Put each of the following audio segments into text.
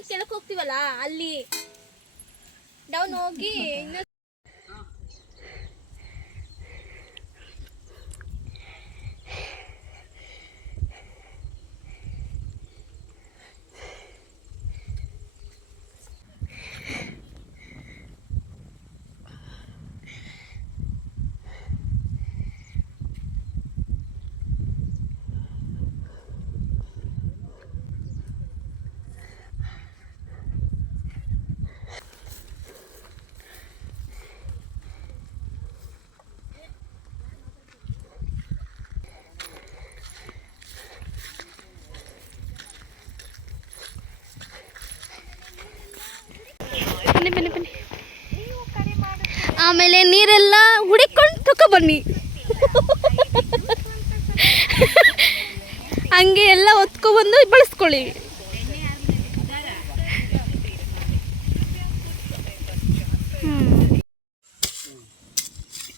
ಮೇಲೆ ಕೆಳಕ್ಕೆ ಹೋಗ್ತೀವಲ್ಲ ಅಲ್ಲಿ ಡೌನ್ ಹೋಗಿ ಬನ್ನಿ ಬನ್ನಿ ಬನ್ನಿ. ಆಮೇಲೆ ನೀರೆಲ್ಲ ಹುಡಿಕೊಂಡು ತಗೊಬನ್ನಿ. ಹಂಗೆ ಎಲ್ಲ ಹೊತ್ಕೊಬಂದು ಬಳಸ್ಕೊಳ್ಳಿ.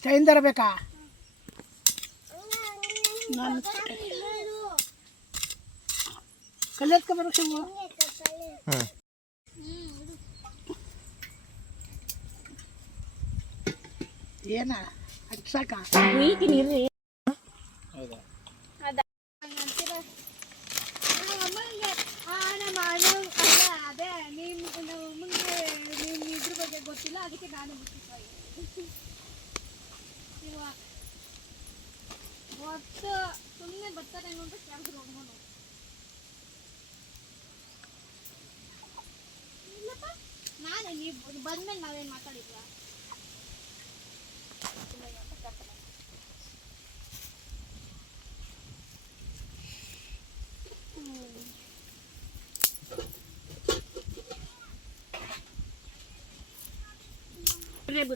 ಚೈನ್ ತರಬೇಕಾ? ಕಲ್ಲೆತ್ಕ ಬರೋ ಶಿವು. ಏನ ಹಚ್ಚಾಕ ಅದೇ ನೀನು ಇದ್ರ ಬಗ್ಗೆ ಗೊತ್ತಿಲ್ಲ, ಅದಕ್ಕೆ ನಾನು ಒಟ್ಟು ಸುಮ್ಮನೆ ಬರ್ತಾರೆ ಅಂತ ಕ್ಯಾನ್ಸಲ್ ಹೋಗ್ಬೋದು. ಇಲ್ಲಪ್ಪ ನಾನು ನೀವು ಬಂದ್ಮೇಲೆ ನಾವೇನು ಮಾತಾಡಿದ್ವಾ?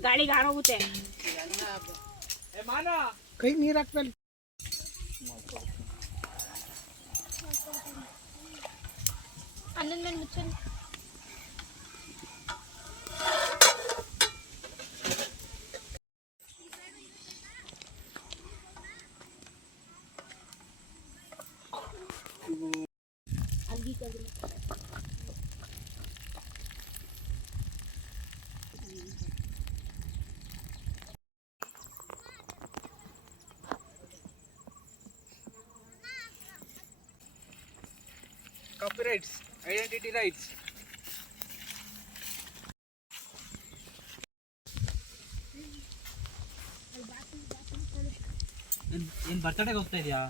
ಗಾಳಿಗೆ ಆರೋಗುತ್ತೆ. ಕೈ ನೀರು ಹಾಕ್ತಲ್ಲ. ಅನ್ನದ ಮೇಲೆ ಮುಚ್ಚಲ್ಲ. Copyrights, identity rights. ಏನು ಬರ್ತಡೆಗೆ ಹೋಗ್ತಾ ಇದೆಯಾ?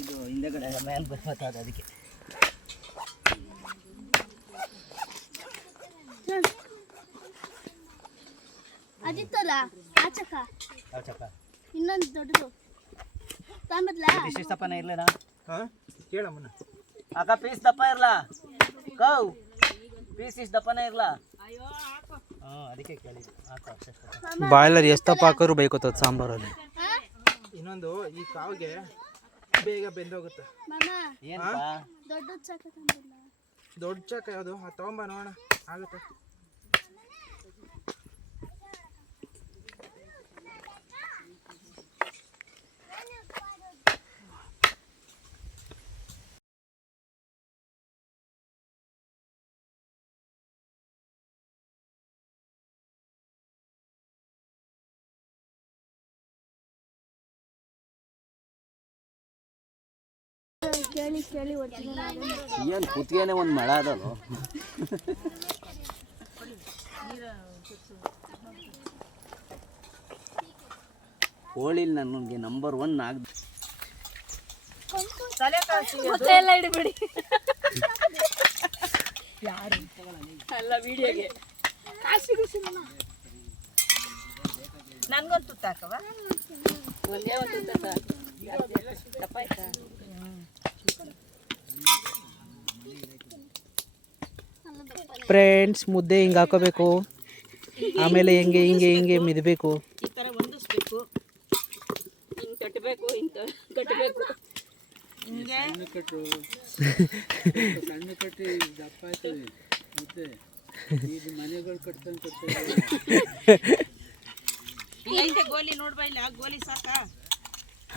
ಇದು ಹಿಂದೆಗಡೆ ಮೇಲೆ ಬರ್ಬೇಕಾದ ಅದಕ್ಕೆ ಅದಿತ್ತಲ್ಲ ಆಚಕ ಇನ್ನೊಂದು ದೊಡ್ಡದು ಪೀಸ್ ದಪ್ಪನೇ ಇರ್ಲೇನಾ? ಕೇಳಮ್ಮನ ಅಕ್ಕ ಪೀಸ್ ದಪ್ಪ ಇರ್ಲಾ? ಕೌ ಪೀಸ್ ಇಷ್ಟು ದಪ್ಪನೇ ಇರ್ಲಾ? ಅದಕ್ಕೆ ಕೇಳಿದ್ದು. ಬಾಯ್ಲರ್ ಎಷ್ಟು ದಪ್ಪ ಹಾಕೋರು ಬೇಕೋತದ ಸಾಂಬಾರಲ್ಲಿ. ಇನ್ನೊಂದು ಈ ಕಾವಿಗೆ ಬೇಗ ಬೆಂದೋಗುತ್ತೆ. ಏನಪ್ಪ ದೊಡ್ಡ ಚಾಕ ಯಾವುದು? ತಗೊಂಬ ನೋಡೋಣ ಆಗುತ್ತೆ. ಏನು ಕುತ್ತಿಗೆನೆ ಒಂದು ಮಳ ಅದಲ್ಲ. ಹೋಳಿಲ್ ನನಗೆ ನಂಬರ್ 1 ಆಗ ಎಲ್ಲ ಹಿಡಿಬಿಡಿ ಯಾರು ಅಲ್ಲ ವಿಡಿಯೋಗೆ ಕಾಸಿಗೂ ನನ್ಗೊಂದು ತುತ್ತ ಹಾಕವ ಒಂದೇ ಒಂದು ತುತ್ತ ದಪ್ಪ ಆಯ್ತಾ ಫ್ರೆಂಡ್ಸ್ ಮುದ್ದೆ ಹಿಂಗೆ ಹಾಕೋಬೇಕು, ಆಮೇಲೆ ಹಿಂಗೆ ಹಿಂಗೆ ಹಿಂಗೆ ಮಿದಬೇಕು. ಈ ಥರ ಹೊಂದಿಸ್ಬೇಕು, ಹಿಂಗೆ ಕಟ್ಟಬೇಕು, ಹಿಂಗೆ ಕಟ್ಟಬೇಕು, ಹಿಂಗೆ ಸಣ್ಣ ಕಟ್ಟಿ ದಪ್ಪ ಆಯ್ತದೆ ಮುದ್ದೆ. ಈಗ ಮನೆಗಳು ಕಟ್ಕೊಂಡು ಇಲ್ಲೈತೆ ಗೋಲಿ ನೋಡ್ಬಾ, ಇಲ್ಲಿ ಆ ಗೋಲಿ ಸಾಕಾ?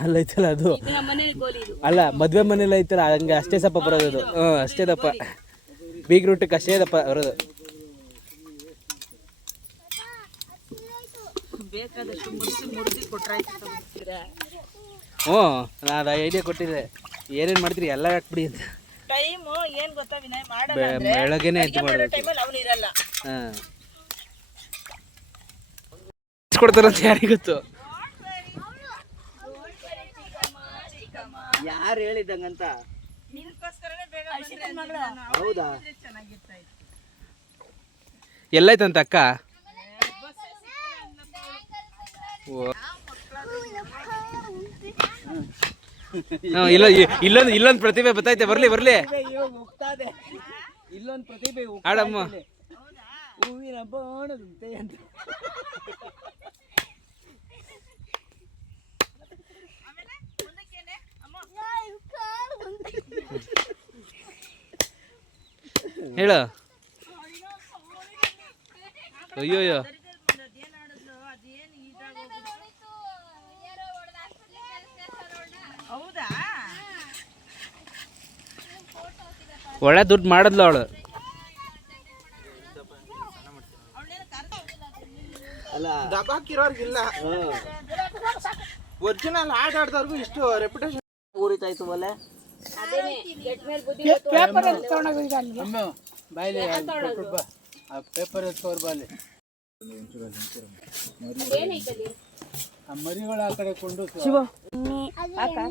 ಅಲ್ಲೈತಲ್ಲ ಅದು, ಇದು ನಮ್ಮ ಮನೆ ಗೋಲಿ ಇದು. ಅಲ್ಲ ಮದುವೆ ಮನೇಲಿ ಐತಲ್ಲ ಹಂಗೆ ಅಷ್ಟೇ ದಪ್ಪ ಬರೋದು ಅದು. ಅಷ್ಟೇ ದಪ್ಪ, ಬೀಗ್ ರೂಟಕ್ಕೆ ಅಷ್ಟೇ ದಪ್ಪ ಬರೋದು. ಬೇಕಾದಷ್ಟು ಮುರಿಸಿ ಕೊಟ್ರಾಯ್ತು. ಹ್ಞೂ ನಾನು ಐಡಿಯಾ ಕೊಟ್ಟಿದ್ದೆ, ಏನೇನು ಮಾಡ್ತೀರಿ ಎಲ್ಲ ಹಾಕ್ಬಿಡಿ ಅಂತ. ಟೈಮು ಏನು ಗೊತ್ತಾ ವಿನಯ್, ಮಾಡೋಣ ಬೆಳಗ್ಗೆನೆ ಎದ್ದು ಮಾಡೋದು. ಟೈಮಲ್ಲಿ ಅವನು ಇರಲ್ಲ. ಹಾಂ ಕೊಡ್ತಾರಂತ ಯಾರಿಗೆ ಗೊತ್ತು. ಯಾರು ಹೇಳಿದಂಗಂತ? ನಿನ್ಗೋಸ್ಕರನೇ ಬೇಗ ಹೌದಾ? ಚೆನ್ನಾಗಿರ್ತಾ ಇತ್ತು. ಎಲ್ಲೈತಂತ ಅಕ್ಕ? ಇಲ್ಲೊಂದು ಪ್ರತಿಭೆ ಬರ್ತೈತೆ, ಬರ್ಲಿ ಇಲ್ಲೊಂದು ಪ್ರತಿಭೆ ಆಡಮ್ಮ. ಹೂವಿನ ಬಾಣದಂತೆ ಅಂತ. ಹೇಳು. ಅಯ್ಯೋಯ್ಯೋ ಹೌದಾ? ಒಳ್ಳೆ ದುಡ್ಡು ಮಾಡಿದ್ಲು ಅವಳು. ಅಲ್ಲ ದಬಾಕಿರೋರ್ಗಿಲ್ಲ, ಒರಿಜಿನಲ್ ಆಟ ಆಡ್ದವ್ರಿಗೂ ಇಷ್ಟು ರೆಪ್ಯುಟೇಷನ್ ಊರಿತಾಯ್ತು ಬಲೆ. ಬಾಯ್ಲಿ ಆ ಪೇಪರ್ ಎತ್ಕೋರ್ ಬಾಲಿ. ಆ ಮರಿಗಳು ಆ ಕಡೆ ಕೊಂಡು ಹಾಕು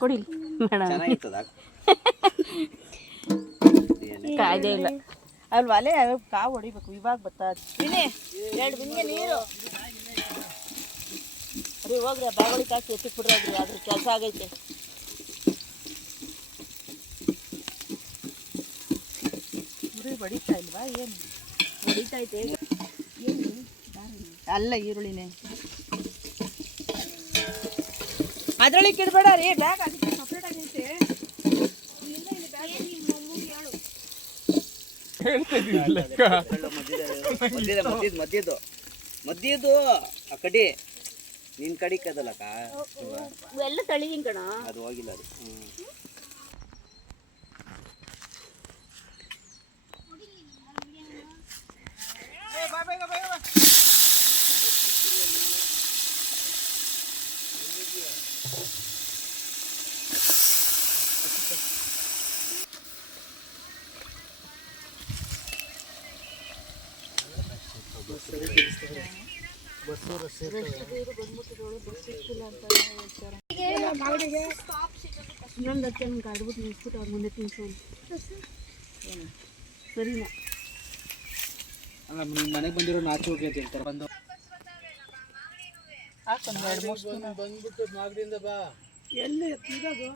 ಕೊಡಿ ಚೆನ್ನಾಗಿರ್ತದ. ಕಾಯ್ದೆ ಇಲ್ಲ ಅಲ್ಲಿ ಒಲೆ ಕಾವು ಹೊಡಿಬೇಕು. ಇವಾಗ ಬರ್ತದೆ ಎರಡು ಬಿಂದಿಗೆ ನೀರು ರೀ. ಹೋಗ್ರಿ ಬಾವಳಿಗೆ ಹಾಕಿ ಎತ್ತಿಕ್ ಬಿಡ್ರಿ, ಅದ್ರ ಕೆಲಸ ಆಗೈತೆ. ಉರಿ ಹೊಡಿತಾ ಇಲ್ವಾ? ಏನು ಹೊಡಿತೈತೆ? ಅಲ್ಲ ಈರುಳ್ಳಿನೇ ಅದ್ರೊಳಗೆ ಕಿಡ್ಬೇಡ ರೀ, ಬ್ಯಾಗ್ ಅದಕ್ಕೆ ಸಪ್ರೇಟ್ ಆಗೈತೆ. ಮಧ್ಯದ್ದು ಆ ಕಡಿ ನಿನ್ ಕಡಿ ಕದಲಕ್ಕ ಎಲ್ಲ ತಳಿದೀನಿ ಕಣ. ಅದು ಹೋಗಿಲ್ಲ ಅದು. ಸರಿನಾ? ಅಲ್ಲ ನಿನ್ ಮನೆಗೆ ಬಂದಿರೋ ನಾಚು ಹೋಗಿ ಅಂತ ಹೇಳ್ತಾರೆ. ಬಂದು ಬಂದ್ಬಿಟ್ಟು ಮಾಗಡಿಯಿಂದ ಬಾ. ಎಲ್ಲಿ ಎತ್ತಿರೋದು?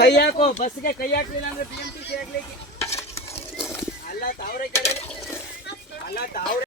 ಕೈ ಹಾಕೋ, ಬಸ್ಗೆ ಕೈ ಹಾಕ್ಲಿಲ್ಲ ಅಂದ್ರೆ BMTC ಆಗ್ಲಿಕ್ಕೆ ಅಲ್ಲ ತಾವ್ರೆ ಕಡೆ ಅಲ್ಲ ತಾವ್ರೆ.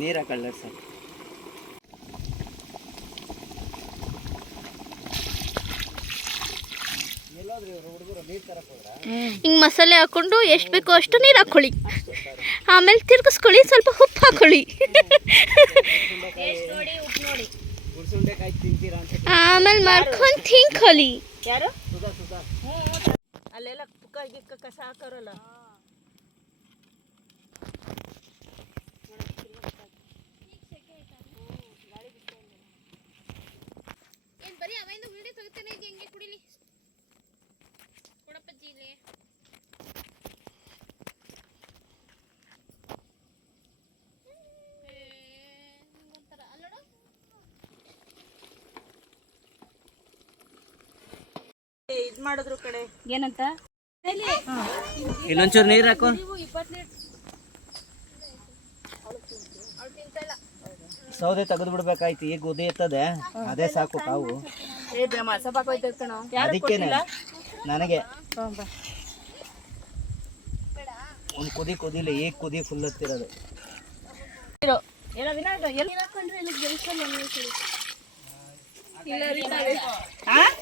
ನೀರ ಕಳ್ಳ ಸರ್. ಹಿಂಗೆ ಮಸಾಲೆ ಹಾಕೊಂಡು ಎಷ್ಟು ಬೇಕೋ ಅಷ್ಟು ನೀರು ಹಾಕ್ಕೊಳ್ಳಿ, ಆಮೇಲೆ ತಿರ್ಗಿಸ್ಕೊಳ್ಳಿ, ಸ್ವಲ್ಪ ಉಪ್ಪು ಹಾಕ್ಕೊಳ್ಳಿ, ಆಮೇಲೆ ಮಾಡ್ಕೊಂಡು ತಿನ್ಕೊಳ್ಳಿ. ಯಾರು ಅಲ್ಲೆಲ್ಲ ಪುಕ್ಕ ಗಿಕ್ಕ ಕಸ ಹಾಕೋರಲ್ಲ. ಏನ್ ಬರೀ ಅವೆಂದು ವಿಡಿಯೋ ತೆಗಿತಾನೆ ಇದೆ, ಹೆಂಗೆ ಕುಡಿಲಿ ಕೊಡಪ್ಪಜ್ಜಿ ಇಲ್ಲಿ. ಒಂಥರ ಅಲ್ಲೋಡು. ಇದ್ ಮಾಡಿದ್ರು ಕಡೆ ಏನಂತ ಇನ್ನೊಂಚೂರು ನೀರು ಹಾಕು. ಸೌದೆ ತೆಗೆದು ಬಿಡ್ಬೇಕಾಯ್ತು, ಈಗ ಉದಿಯುತ್ತದೆ, ಅದೇ ಸಾಕು ಕಾವು. ಅದಕ್ಕೇನೆ ನನಗೆ ಒಂದು ಕುದಿಲಿ, ಈಗ ಕುದಿ ಫುಲ್ ಹತ್ತಿರೋದು.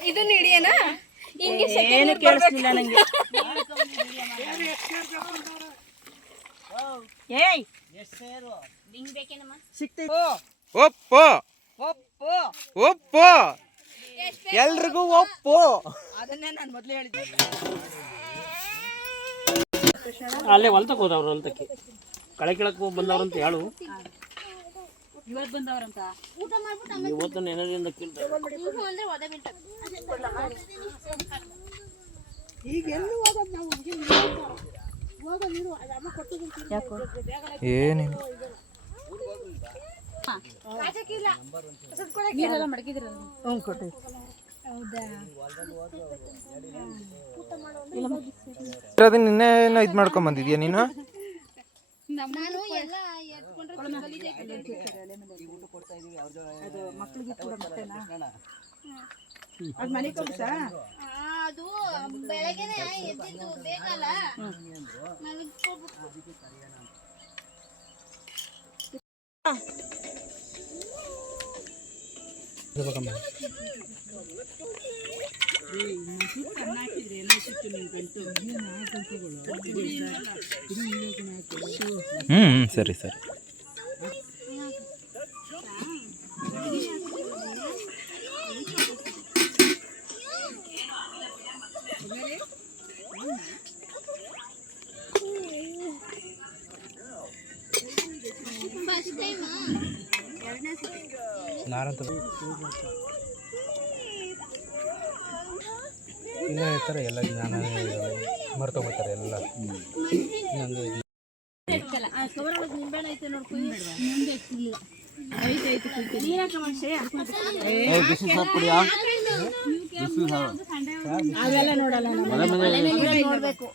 ಇದು ಹಿಡಿಯನಾ? ಏನು ಕೇಳಿಸ್ಲಿಲ್ಲ ನಂಗೆ. ಏಯ್ ಸಿಕ್ತೈತೆ. ಒಪ್ಪು ಒಪ್ಪು. ಒಪ್ಪು ಎಲ್ರಿಗೂ ಒಪ್ಪು. ಅದನ್ನೇ ನಾನು ಮೊದಲೇ ಹೇಳಿದ್ದೆ. ಅಲ್ಲೇ ಹೊಲ್ತಕ್ಕೆ ಹೋದವ್ರು, ಹೊಲ್ತಕ್ಕೆ ಕಳೆ ಕೆಳಕ್ಕೆ ಬಂದವ್ರಂತ ಹೇಳು. ಇವತ್ತು ಬಂದವ್ರಂತ ಇವತ್ತು ನೆನದಿಂದ ಕೇಳ್ತಾರೆ. ಹ್ಞೂ ಅಂದ್ರೆ ಒದೆ ಬಿಟ್ಟ. ಏನಿಲ್ಲ ನೀರೆಲ್ಲ ಮಡಗಿದ್ರಲ್ಲ. ಕೊಟ್ಟು ನಿನ್ನೆ ಇದು ಮಾಡ್ಕೊಂಡ್ ಬಂದಿದ್ಯಾ ನೀನು? ನಾನು ಎಲ್ಲ ಎತ್ಕೊಂಡ್ರೆ ಅದು ಮಕ್ಳಿಗೆ ಕೂಡ ಮತ್ತೆನಾ ಅದು ಮನೆ ಕಳ್ಸ. ಅದು ಬೆಳಗ್ಗೆನೆ ಎದ್ದಿದ್ದು ಬೇಗ ಅಲ್ಲ, ಸರಿ ಸರಿ. ಫಸ್ಟ್ ಟೈಮ್ ನಾರಂತ ಇಲ್ಲ ಇರ್ತಾರೆ, ಎಲ್ಲ ಜ್ಞಾನ ಮರ್ತೋಗ್ಬಿಡ್ತಾರೆ ಎಲ್ಲ. ನಿಂಬೆಹಣ್ಣು ಐತೆ ನೋಡ್ಕೊ, ಮುಂದೆ ಇಟ್ಟಿಲ್ಲ. ಐತೆ ನೀರಾಕ ಮನುಷ್ಯ ಅವೆಲ್ಲ ನೋಡಲ್ಲ. ನೋಡ್ಬೇಕು.